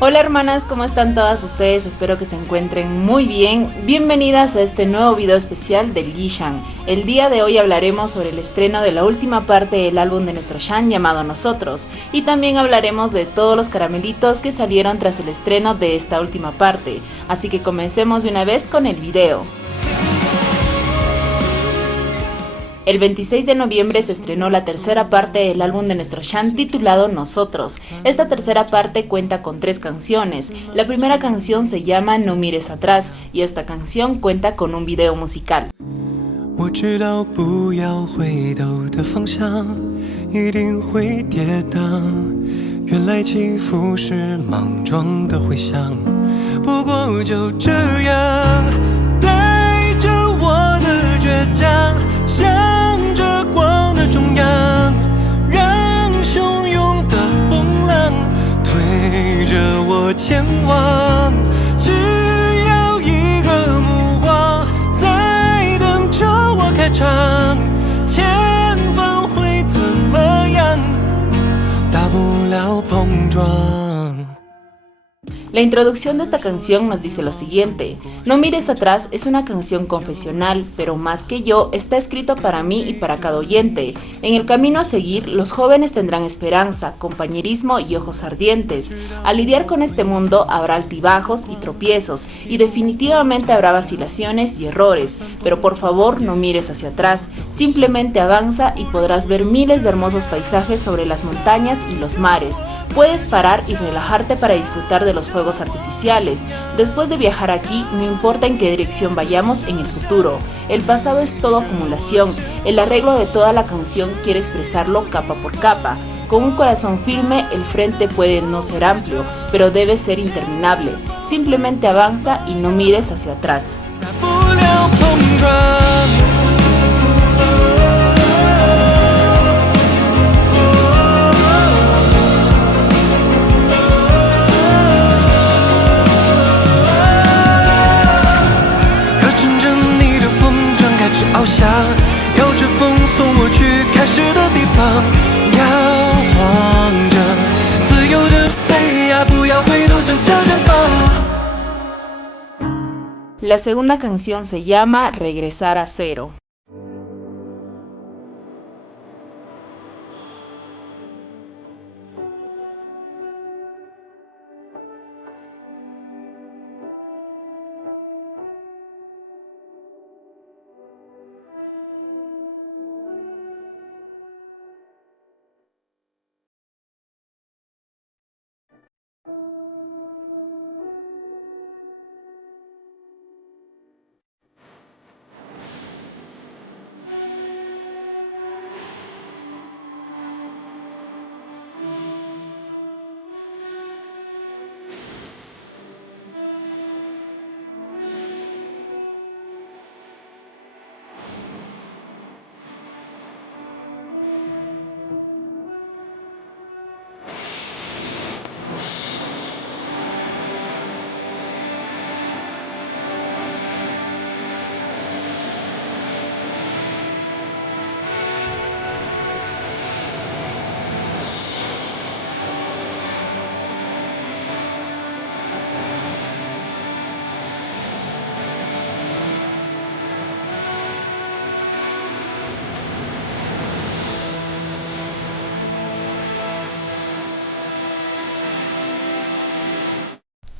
Hola hermanas, ¿cómo están todas ustedes? Espero que se encuentren muy bien. Bienvenidas a este nuevo video especial de Lishan. El día de hoy hablaremos sobre el estreno de la última parte del álbum de nuestro Shan llamado Nosotros, y también hablaremos de todos los caramelitos que salieron tras el estreno de esta última parte. Así que comencemos de una vez con el video. El 26 de noviembre se estrenó la tercera parte del álbum de nuestro Shan titulado Nosotros. Esta tercera parte cuenta con 3 canciones. La primera canción se llama No mires atrás y esta canción cuenta con un video musical. 我知道不要回头的方向一定会跌宕，原来起伏是莽撞的回响，不过就这样带着我的倔强向着光的中央，让汹涌的风浪推着我前往，只要一个目光在等着我开场，前方会怎么样？大不了碰撞。 La introducción de esta canción nos dice lo siguiente: No mires atrás es una canción confesional, pero más que yo está escrito para mí y para cada oyente. En el camino a seguir, los jóvenes tendrán esperanza, compañerismo y ojos ardientes. Al lidiar con este mundo habrá altibajos y tropiezos, y definitivamente habrá vacilaciones y errores, pero por favor no mires hacia atrás, simplemente avanza y podrás ver miles de hermosos paisajes sobre las montañas y los mares. Puedes parar y relajarte para disfrutar de los fuegos artificiales. Después de viajar aquí, no importa en qué dirección vayamos en el futuro. El pasado es todo acumulación. El arreglo de toda la canción quiere expresarlo capa por capa. Con un corazón firme, el frente puede no ser amplio, pero debe ser interminable. Simplemente avanza y no mires hacia atrás. La segunda canción se llama Regresar a Cero.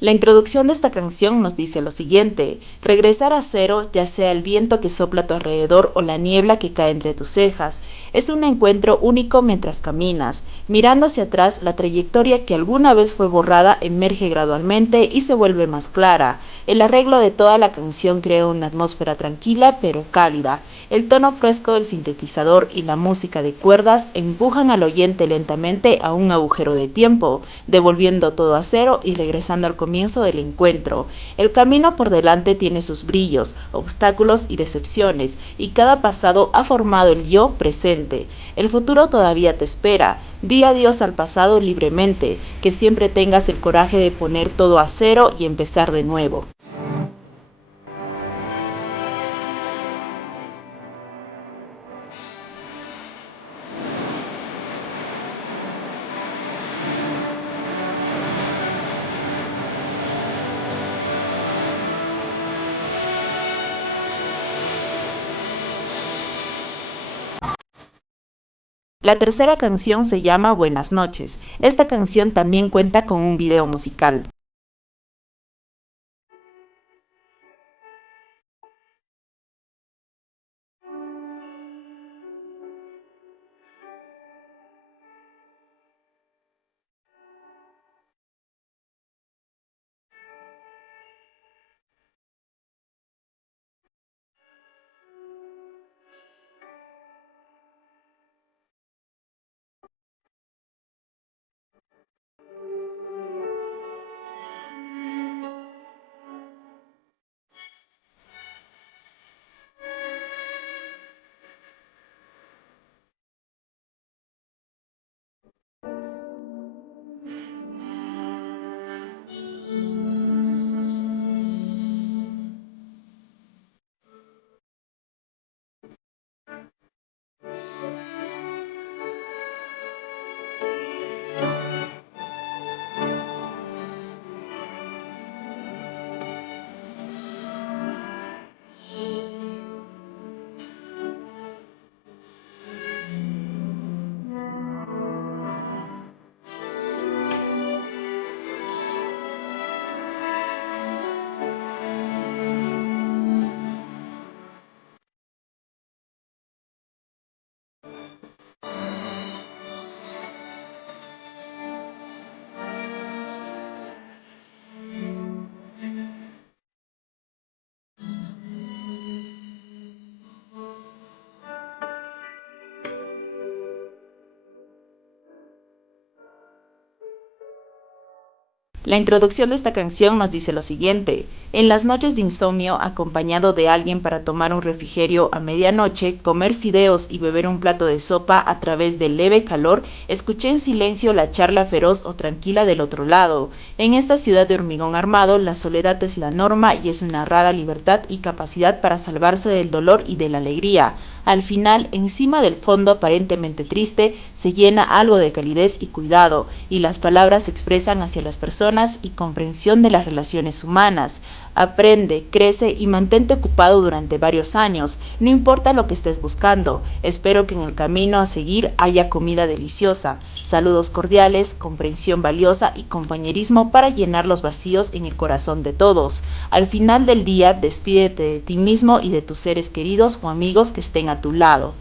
La introducción de esta canción nos dice lo siguiente: regresar a cero, ya sea el viento que sopla a tu alrededor o la niebla que cae entre tus cejas, es un encuentro único mientras caminas. Mirando hacia atrás, la trayectoria que alguna vez fue borrada emerge gradualmente y se vuelve más clara. El arreglo de toda la canción crea una atmósfera tranquila pero cálida. El tono fresco del sintetizador y la música de cuerdas empujan al oyente lentamente a un agujero de tiempo, devolviendo todo a cero y regresando al comienzo del encuentro. El camino por delante tiene sus brillos, obstáculos y decepciones, y cada pasado ha formado el yo presente. El futuro todavía te espera. Di adiós al pasado libremente, que siempre tengas el coraje de poner todo a cero y empezar de nuevo. La tercera canción se llama Buenas noches. Esta canción también cuenta con un video musical. La introducción de esta canción nos dice lo siguiente: en las noches de insomnio, acompañado de alguien para tomar un refrigerio a medianoche, comer fideos y beber un plato de sopa a través del leve calor, escuché en silencio la charla feroz o tranquila del otro lado. En esta ciudad de hormigón armado, la soledad es la norma y es una rara libertad y capacidad para salvarse del dolor y de la alegría. Al final, encima del fondo aparentemente triste, se llena algo de calidez y cuidado, y las palabras se expresan hacia las personas y comprensión de las relaciones humanas. Aprende, crece y mantente ocupado durante varios años, no importa lo que estés buscando. Espero que en el camino a seguir haya comida deliciosa, saludos cordiales, comprensión valiosa y compañerismo para llenar los vacíos en el corazón de todos. Al final del día, despídete de ti mismo y de tus seres queridos o amigos que estén a tu lado.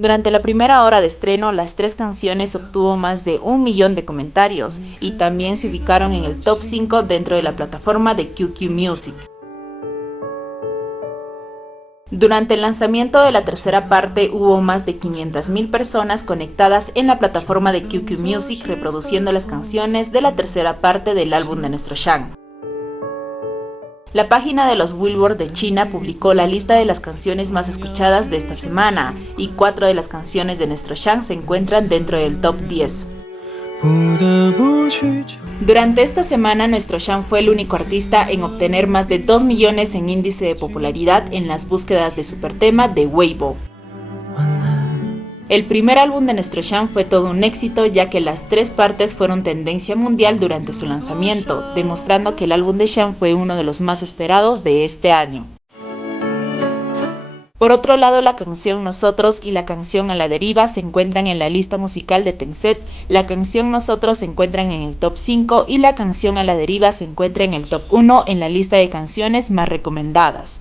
Durante la primera hora de estreno, las tres canciones obtuvo más de 1 millón de comentarios y también se ubicaron en el top 5 dentro de la plataforma de QQ Music. Durante el lanzamiento de la tercera parte hubo más de 500.000 personas conectadas en la plataforma de QQ Music reproduciendo las canciones de la tercera parte del álbum de nuestro Shang. La página de los Billboard de China publicó la lista de las canciones más escuchadas de esta semana y 4 de las canciones de nuestro Shang se encuentran dentro del top 10. Durante esta semana, nuestro Shang fue el único artista en obtener más de 2 millones en índice de popularidad en las búsquedas de supertema de Weibo. El primer álbum de nuestro Shang fue todo un éxito, ya que las 3 partes fueron tendencia mundial durante su lanzamiento, demostrando que el álbum de Shang fue uno de los más esperados de este año. Por otro lado, la canción Nosotros y la canción A la Deriva se encuentran en la lista musical de Tencent, la canción Nosotros se encuentra en el top 5 y la canción A la Deriva se encuentra en el top 1 en la lista de canciones más recomendadas.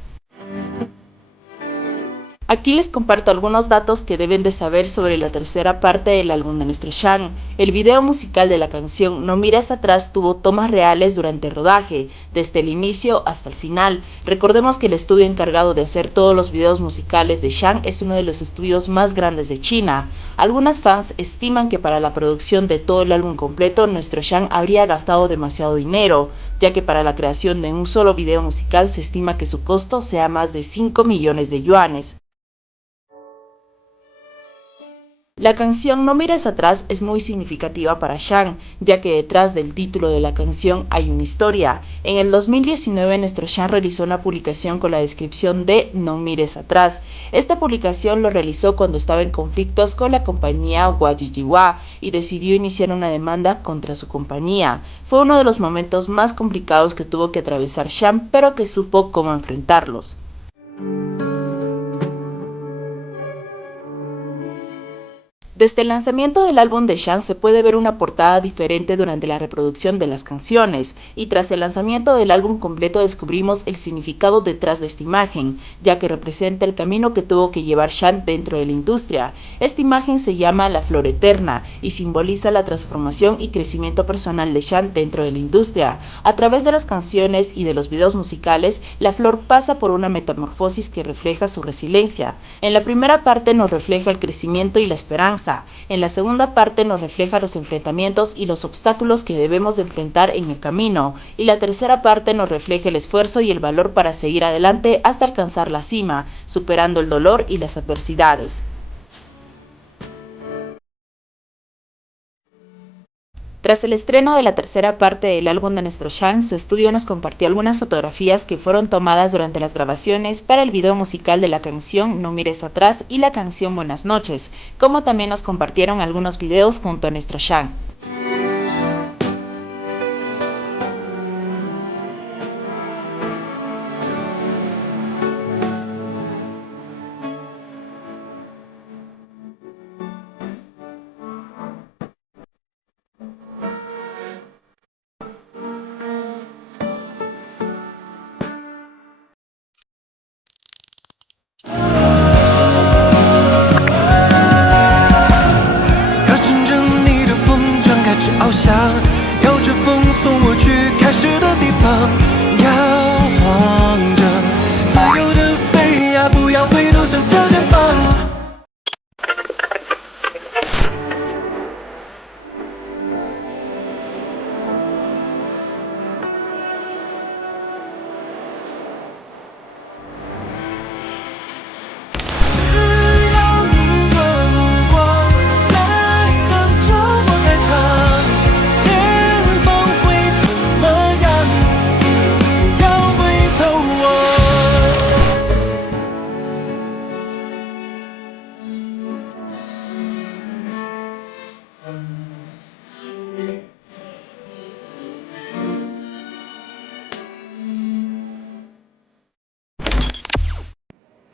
Aquí les comparto algunos datos que deben de saber sobre la tercera parte del álbum de nuestro Shang. El video musical de la canción No mires atrás tuvo tomas reales durante el rodaje, desde el inicio hasta el final. Recordemos que el estudio encargado de hacer todos los videos musicales de Shang es uno de los estudios más grandes de China. Algunas fans estiman que para la producción de todo el álbum completo, nuestro Shang habría gastado demasiado dinero, ya que para la creación de un solo video musical se estima que su costo sea más de 5 millones de yuanes. La canción No mires atrás es muy significativa para Shang, ya que detrás del título de la canción hay una historia. En el 2019 nuestro Shang realizó una publicación con la descripción de No mires atrás. Esta publicación lo realizó cuando estaba en conflictos con la compañía Huayijiwa y decidió iniciar una demanda contra su compañía. Fue uno de los momentos más complicados que tuvo que atravesar Shang, pero que supo cómo enfrentarlos. Desde el lanzamiento del álbum de Shang se puede ver una portada diferente durante la reproducción de las canciones, y tras el lanzamiento del álbum completo descubrimos el significado detrás de esta imagen, ya que representa el camino que tuvo que llevar Shang dentro de la industria. Esta imagen se llama La Flor Eterna y simboliza la transformación y crecimiento personal de Shang dentro de la industria. A través de las canciones y de los videos musicales, la flor pasa por una metamorfosis que refleja su resiliencia. En la primera parte nos refleja el crecimiento y la esperanza. En la segunda parte nos refleja los enfrentamientos y los obstáculos que debemos de enfrentar en el camino, y la tercera parte nos refleja el esfuerzo y el valor para seguir adelante hasta alcanzar la cima, superando el dolor y las adversidades. Tras el estreno de la tercera parte del álbum de nuestro Shang, su estudio nos compartió algunas fotografías que fueron tomadas durante las grabaciones para el video musical de la canción No mires atrás y la canción Buenas noches, como también nos compartieron algunos videos junto a nuestro Shang.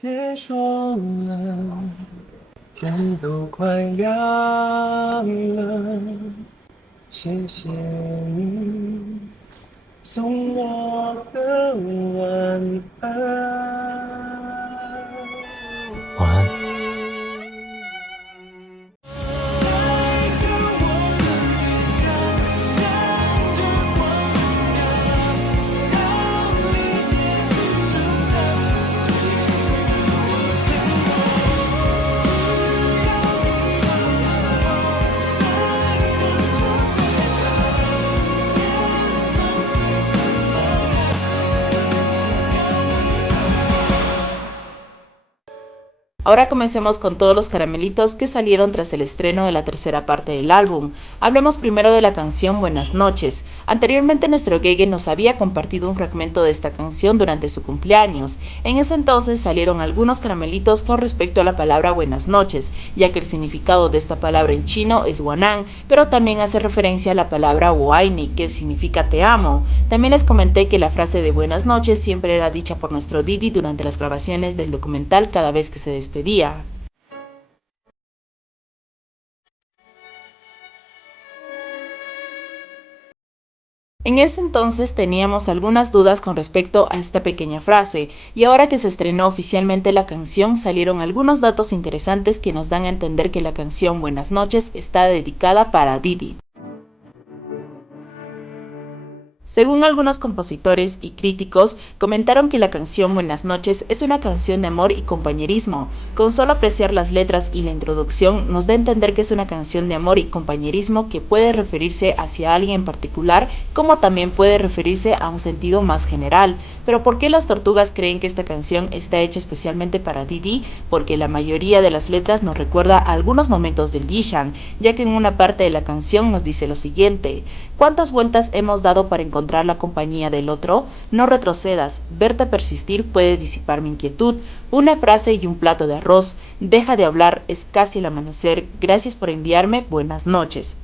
别说了，天都快亮了，谢谢你送我的晚安。晚安。Ahora comencemos con todos los caramelitos que salieron tras el estreno de la tercera parte del álbum. Hablemos primero de la canción Buenas noches. Anteriormente nuestro Gege nos había compartido un fragmento de esta canción durante su cumpleaños. En ese entonces salieron algunos caramelitos con respecto a la palabra buenas noches, ya que el significado de esta palabra en chino es Wanang, pero también hace referencia a la palabra Waini, que significa te amo. También les comenté que la frase de buenas noches siempre era dicha por nuestro Didi durante las grabaciones del documental cada vez que se despedía. En ese entonces teníamos algunas dudas con respecto a esta pequeña frase, y ahora que se estrenó oficialmente la canción salieron algunos datos interesantes que nos dan a entender que la canción Buenas noches está dedicada para Didi. Según algunos compositores y críticos, comentaron que la canción Buenas noches es una canción de amor y compañerismo. Con solo apreciar las letras y la introducción nos da a entender que es una canción de amor y compañerismo que puede referirse hacia alguien en particular, como también puede referirse a un sentido más general. Pero ¿por qué las tortugas creen que esta canción está hecha especialmente para Didi? Porque la mayoría de las letras nos recuerda a algunos momentos del Jishan, ya que en una parte de la canción nos dice lo siguiente: ¿cuántas vueltas hemos dado para encontrar la compañía del otro? No retrocedas, verte persistir puede disipar mi inquietud. Una frase y un plato de arroz. Deja de hablar, es casi el amanecer. Gracias por enviarme, buenas noches.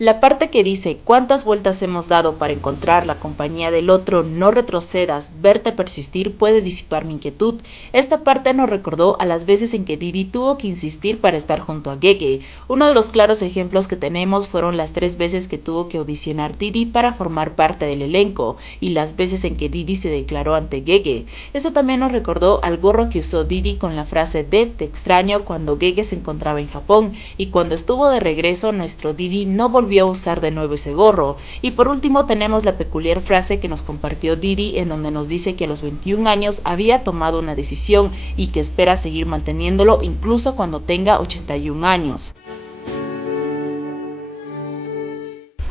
La parte que dice cuántas vueltas hemos dado para encontrar la compañía del otro, no retrocedas, verte persistir puede disipar mi inquietud. Esta parte nos recordó a las veces en que Didi tuvo que insistir para estar junto a Gege. Uno de los claros ejemplos que tenemos fueron las 3 veces que tuvo que audicionar Didi para formar parte del elenco y las veces en que Didi se declaró ante Gege. Eso también nos recordó al gorro que usó Didi con la frase de te extraño cuando Gege se encontraba en Japón, y cuando estuvo de regreso nuestro Didi no volvió a usar de nuevo ese gorro. Y por último tenemos la peculiar frase que nos compartió Didi, en donde nos dice que a los 21 años había tomado una decisión y que espera seguir manteniéndolo incluso cuando tenga 81 años.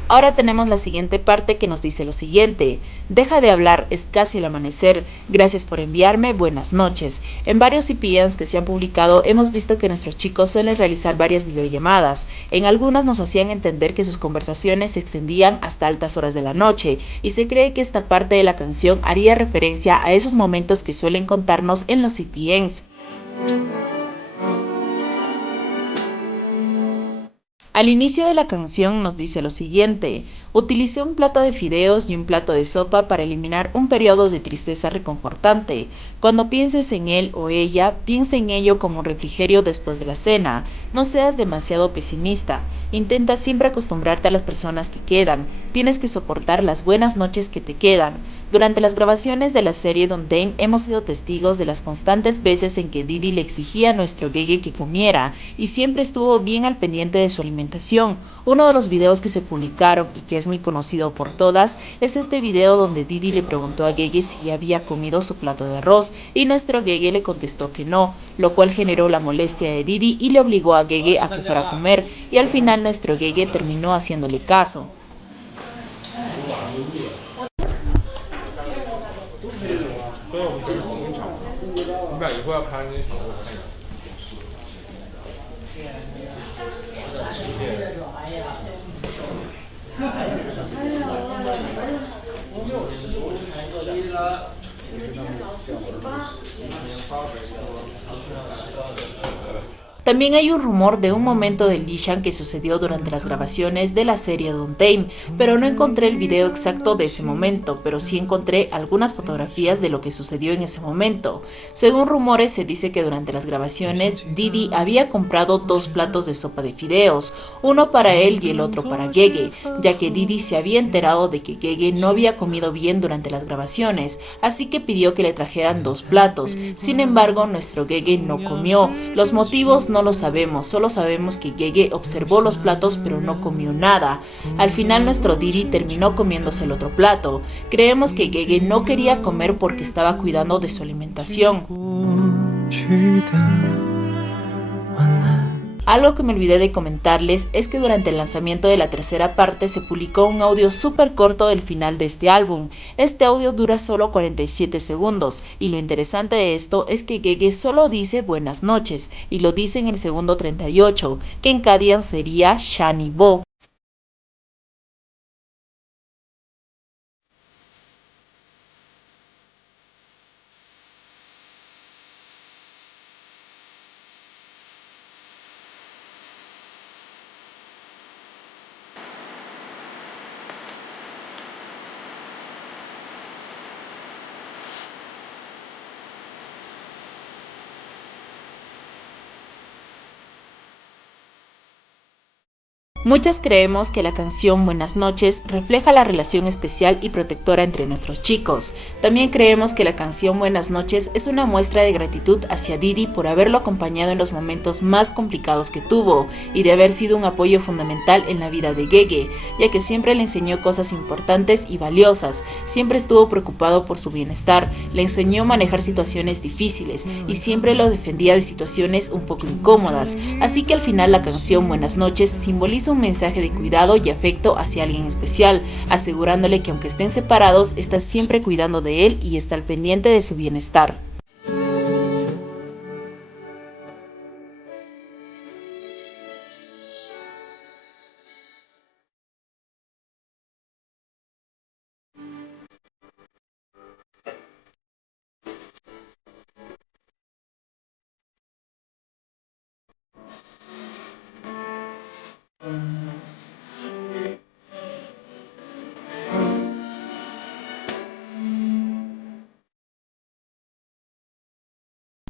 Ahora tenemos la siguiente parte que nos dice lo siguiente: deja de hablar, es casi el amanecer, gracias por enviarme, buenas noches. En varios CPNs que se han publicado hemos visto que nuestros chicos suelen realizar varias videollamadas. En algunas nos hacían entender que sus conversaciones se extendían hasta altas horas de la noche, y se cree que esta parte de la canción haría referencia a esos momentos que suelen contarnos en los CPNs. Al inicio de la canción nos dice lo siguiente: utilicé un plato de fideos y un plato de sopa para eliminar un periodo de tristeza reconfortante. Cuando pienses en él o ella, piensa en ello como un refrigerio después de la cena. No seas demasiado pesimista. Intenta siempre acostumbrarte a las personas que quedan. Tienes que soportar las buenas noches que te quedan. Durante las grabaciones de la serie Don Dame hemos sido testigos de las constantes veces en que Didi le exigía a nuestro Gege que comiera, y siempre estuvo bien al pendiente de su alimentación. Uno de los videos que se publicaron y que es muy conocido por todas es este video donde Didi le preguntó a Gege si ya había comido su plato de arroz, y nuestro Gege le contestó que no, lo cual generó la molestia de Didi y le obligó a Gege a que fuera a comer, y al final nuestro Gege terminó haciéndole caso. También hay un rumor de un momento del Jishan que sucedió durante las grabaciones de la serie Don Tame, pero no encontré el video exacto de ese momento, pero sí encontré algunas fotografías de lo que sucedió en ese momento. Según rumores se dice que durante las grabaciones Didi había comprado 2 platos de sopa de fideos, uno para él y el otro para Gege, ya que Didi se había enterado de que Gege no había comido bien durante las grabaciones, así que pidió que le trajeran 2 platos. Sin embargo, nuestro Gege no comió. Los motivos no lo sabemos, solo sabemos que Gege observó los platos pero no comió nada. Al final nuestro Didi terminó comiéndose el otro plato. Creemos que Gege no quería comer porque estaba cuidando de su alimentación. Algo que me olvidé de comentarles es que durante el lanzamiento de la tercera parte se publicó un audio súper corto del final de este álbum. Este audio dura solo 47 segundos, y lo interesante de esto es que Gege solo dice buenas noches, y lo dice en el segundo 38, que en Kadian sería Shani Bo. Muchas creemos que la canción Buenas noches refleja la relación especial y protectora entre nuestros chicos. También creemos que la canción Buenas noches es una muestra de gratitud hacia Didi por haberlo acompañado en los momentos más complicados que tuvo y de haber sido un apoyo fundamental en la vida de Gege, ya que siempre le enseñó cosas importantes y valiosas, siempre estuvo preocupado por su bienestar, le enseñó a manejar situaciones difíciles y siempre lo defendía de situaciones un poco incómodas, así que al final la canción Buenas noches simboliza un mensaje de cuidado y afecto hacia alguien especial, asegurándole que aunque estén separados, está siempre cuidando de él y está al pendiente de su bienestar.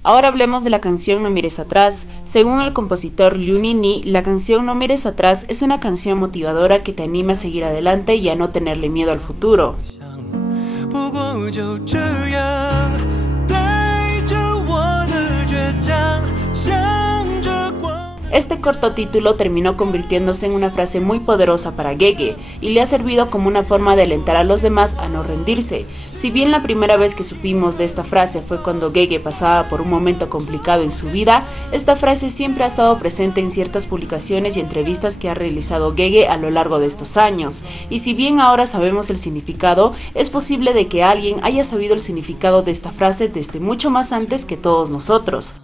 Ahora hablemos de la canción No mires atrás. Según el compositor Liu Nini, la canción No mires atrás es una canción motivadora que te anima a seguir adelante y a no tenerle miedo al futuro. Este corto título terminó convirtiéndose en una frase muy poderosa para Gege y le ha servido como una forma de alentar a los demás a no rendirse. Si bien la primera vez que supimos de esta frase fue cuando Gege pasaba por un momento complicado en su vida, esta frase siempre ha estado presente en ciertas publicaciones y entrevistas que ha realizado Gege a lo largo de estos años. Y si bien ahora sabemos el significado, es posible de que alguien haya sabido el significado de esta frase desde mucho más antes que todos nosotros.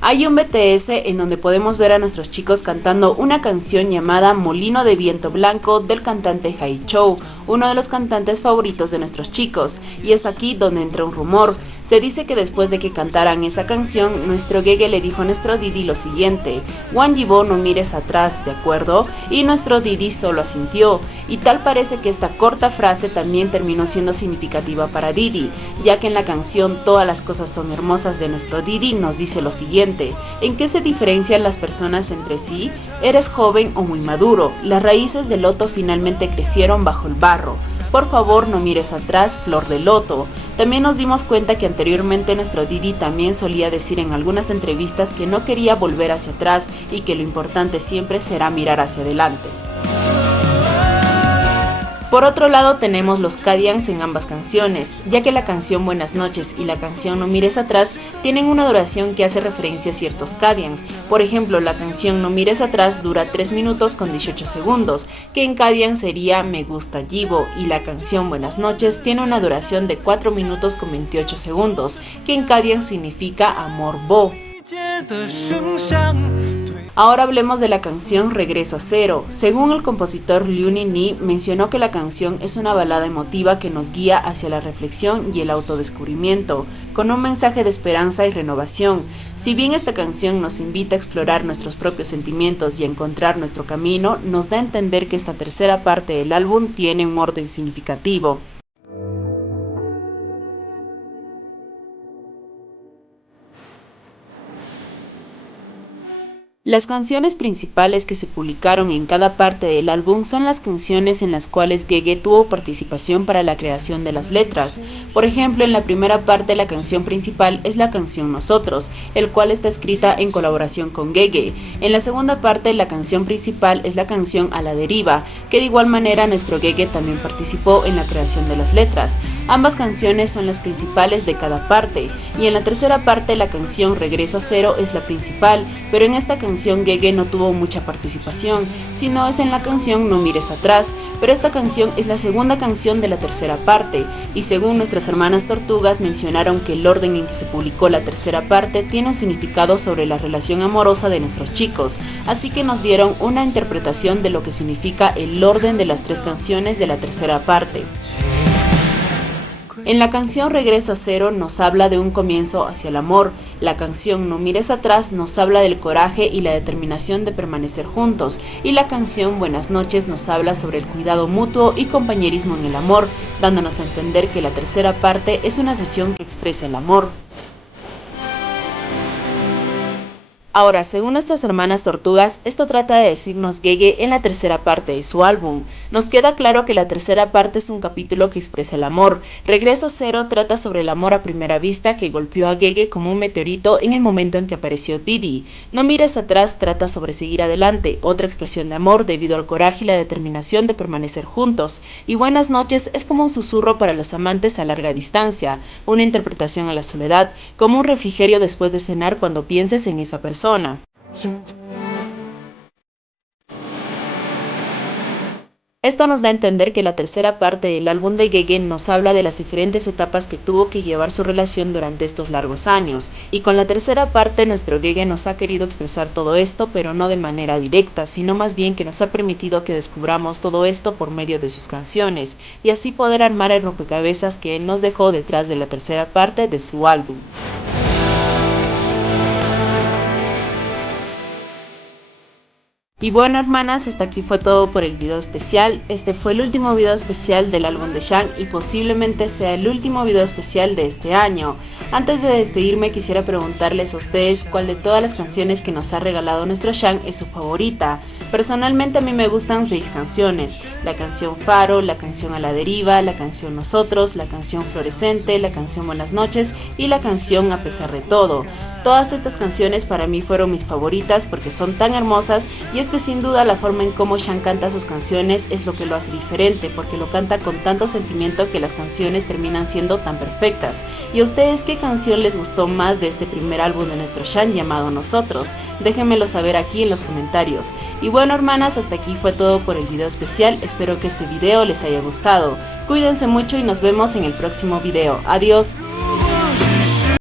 Hay un BTS en donde podemos ver a nuestros chicos cantando una canción llamada Molino de Viento Blanco del cantante Jay Chou, uno de los cantantes favoritos de nuestros chicos, y es aquí donde entra un rumor. Se dice que después de que cantaran esa canción, nuestro Gege le dijo a nuestro Didi lo siguiente: Wang Yibo, no mires atrás, ¿de acuerdo? Y nuestro Didi solo asintió, y tal parece que esta corta frase también terminó siendo significativa para Didi, ya que en la canción Todas las cosas son hermosas de nuestro Didi nos dice lo siguiente: ¿en qué se diferencian las personas entre sí? ¿Eres joven o muy maduro? Las raíces del loto finalmente crecieron bajo el barro. Por favor, no mires atrás, flor de loto. También nos dimos cuenta que anteriormente nuestro Didi también solía decir en algunas entrevistas que no quería volver hacia atrás y que lo importante siempre será mirar hacia adelante. Por otro lado tenemos los Kadians en ambas canciones, ya que la canción Buenas noches y la canción No mires atrás tienen una duración que hace referencia a ciertos Kadians. Por ejemplo, la canción No mires atrás dura 3 minutos con 18 segundos, que en Kadian sería Me gusta Yibo, y la canción Buenas noches tiene una duración de 4 minutos con 28 segundos, que en Kadian significa Amor Bo. Ahora hablemos de la canción Regreso a Cero. Según el compositor Liu Nini, mencionó que la canción es una balada emotiva que nos guía hacia la reflexión y el autodescubrimiento, con un mensaje de esperanza y renovación. Si bien esta canción nos invita a explorar nuestros propios sentimientos y a encontrar nuestro camino, nos da a entender que esta tercera parte del álbum tiene un orden significativo. Las canciones principales que se publicaron en cada parte del álbum son las canciones en las cuales Gege tuvo participación para la creación de las letras. Por ejemplo, en la primera parte la canción principal es la canción Nosotros, el cual está escrita en colaboración con Gege. En la segunda parte la canción principal es la canción A la Deriva, que de igual manera nuestro Gege también participó en la creación de las letras. Ambas canciones son las principales de cada parte, y en la tercera parte la canción Regreso a Cero es la principal, pero en esta canción Gege no tuvo mucha participación, sino es en la canción No mires atrás, pero esta canción es la segunda canción de la tercera parte, y según nuestras hermanas tortugas mencionaron que el orden en que se publicó la tercera parte tiene un significado sobre la relación amorosa de nuestros chicos, así que nos dieron una interpretación de lo que significa el orden de las 3 canciones de la tercera parte. En la canción Regreso a Cero nos habla de un comienzo hacia el amor, la canción No mires atrás nos habla del coraje y la determinación de permanecer juntos, y la canción Buenas noches nos habla sobre el cuidado mutuo y compañerismo en el amor, dándonos a entender que la tercera parte es una sesión que expresa el amor. Ahora, según nuestras hermanas tortugas, esto trata de decirnos Gege en la tercera parte de su álbum. Nos queda claro que la tercera parte es un capítulo que expresa el amor. Regreso Cero trata sobre el amor a primera vista que golpeó a Gege como un meteorito en el momento en que apareció Didi. No mires atrás trata sobre seguir adelante, otra expresión de amor debido al coraje y la determinación de permanecer juntos. Y Buenas noches es como un susurro para los amantes a larga distancia, una interpretación a la soledad, como un refrigerio después de cenar cuando pienses en esa persona. Esto nos da a entender que la tercera parte del álbum de Gege nos habla de las diferentes etapas que tuvo que llevar su relación durante estos largos años, y con la tercera parte nuestro Gege nos ha querido expresar todo esto, pero no de manera directa, sino más bien que nos ha permitido que descubramos todo esto por medio de sus canciones, y así poder armar el rompecabezas que él nos dejó detrás de la tercera parte de su álbum. Y bueno, hermanas, hasta aquí fue todo por el video especial. Este fue el último video especial del álbum de Shang y posiblemente sea el último video especial de este año. Antes de despedirme quisiera preguntarles a ustedes cuál de todas las canciones que nos ha regalado nuestro Shang es su favorita. Personalmente a mí me gustan 6 canciones: la canción Faro, la canción A la Deriva, la canción Nosotros, la canción Fluorescente, la canción Buenas noches y la canción A pesar de todo. Todas estas canciones para mí fueron mis favoritas porque son tan hermosas, y es que sin duda la forma en cómo Shang canta sus canciones es lo que lo hace diferente, porque lo canta con tanto sentimiento que las canciones terminan siendo tan perfectas. ¿Y a ustedes qué canción les gustó más de este primer álbum de nuestro Shang llamado Nosotros? Déjenmelo saber aquí en los comentarios. Y bueno, hermanas, hasta aquí fue todo por el video especial. Espero que este video les haya gustado. Cuídense mucho y nos vemos en el próximo video. Adiós.